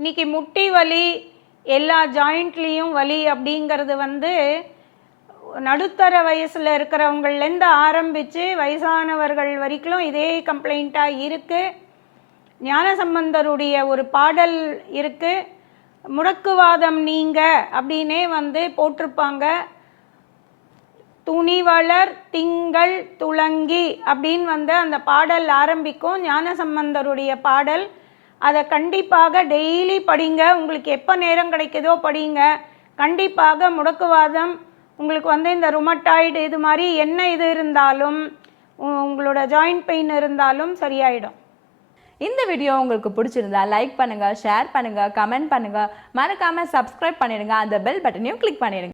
இன்றைக்கி முட்டி வலி, எல்லா ஜாயிண்ட்லேயும் வலி அப்படிங்கிறது நடுத்தர வயசில் இருக்கிறவங்கள்லேருந்து ஆரம்பித்து வயசானவர்கள் வரைக்கும் இதே கம்ப்ளைண்ட்டாக இருக்குது. ஞானசம்பந்தருடைய ஒரு பாடல் இருக்குது, முடக்குவாதம் நீங்க அப்படின்னே போட்டிருப்பாங்க. துணிவளர் திங்கள் துளங்கி அப்படின்னு அந்த பாடல் ஆரம்பிக்கும். ஞானசம்பந்தருடைய பாடல். அதை கண்டிப்பாக டெய்லி படிங்க. உங்களுக்கு எப்போ நேரம் கிடைக்குதோ படிங்க. கண்டிப்பாக முடக்குவாதம், உங்களுக்கு இந்த ருமட்டாய்டு இது மாதிரி என்ன இது இருந்தாலும், உங்களோட ஜாயிண்ட் பெயின் இருந்தாலும் சரியாயிடும். இந்த வீடியோ உங்களுக்கு பிடிச்சிருந்தா லைக் பண்ணுங்க, ஷேர் பண்ணுங்க, கமெண்ட் பண்ணுங்க, மறக்காம சப்ஸ்கிரைப் பண்ணிடுங்க, அந்த பெல் பட்டனையும் கிளிக் பண்ணிடுங்க.